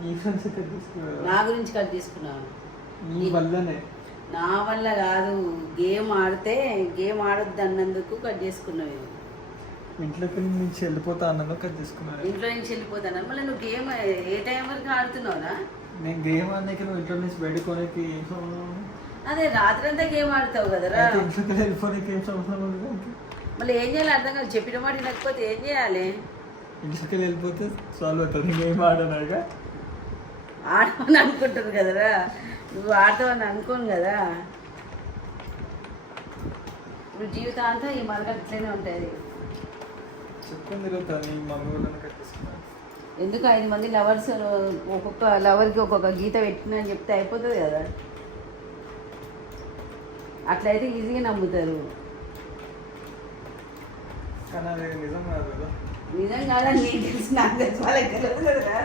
నీ గురించి కట్ తీసుకున్నావు. నా గురించి కట్ తీసుకున్నాను. నీ వల్లనే. నా వల్ల కాదు, గేమ్ ఆడితే గేమ్ ఆడొద్దు అన్నందుకు కట్ చేసుకున్నావు. ఇంట్లోకి నుంచి వెళ్ళిపోతా అన్నందుకు కట్ తీసుకున్నాను. ఇంట్లో నుంచి వెళ్ళిపోతాను మళ్ళీ నువ్వు గేమ్ ఏ టైం వరకు ఆడుతున్నావునా? నేను గేమ్ ఆడడానికి నువ్వు ఇంట్లో నుంచి బయటకోనికి ఏం సంబంధం ఉంది? అదే రాత్రి అంతా గేమ్ ఆడతావు కదరా. ఇంట్లోకి వెళ్ళిపోనికి ఏం సంబంధం ఉంది? మళ్ళీ ఏం చేయాలి అర్థం కాదు. చెప్పిన మాట వినకపోతే ఏం చేయాలి? ఇంట్లోకి వెళ్ళిపోతే సాల్వ్ అవుతుంది. గేమ్ ఆడనాక ఆడమని అనుకుంటారు కదరా. నువ్వు ఆడతావని అనుకోను కదా. ఇప్పుడు జీవితాంతం ఈ మరక ఇట్లనే ఉంటుంది. చెప్పుకొని తిరుగుతాను. ఈ మమ్మీ వాళ్ళని కట్ తీసుకున్నాను. ఎందుకు 5 మంది లవర్స్ ఒక్కొక్క లవర్కి ఒక్కొక్క గీత పెట్టినా అని చెప్తే అయిపోతుంది కదా. అట్లయితే ఈజీగా నమ్ముతారు. కానీ అది నిజం కాదు కదా. నిజం కాదని నీకు తెలిసి నాకు తెలిసి వాళ్ళకి తెలియదు కదరా.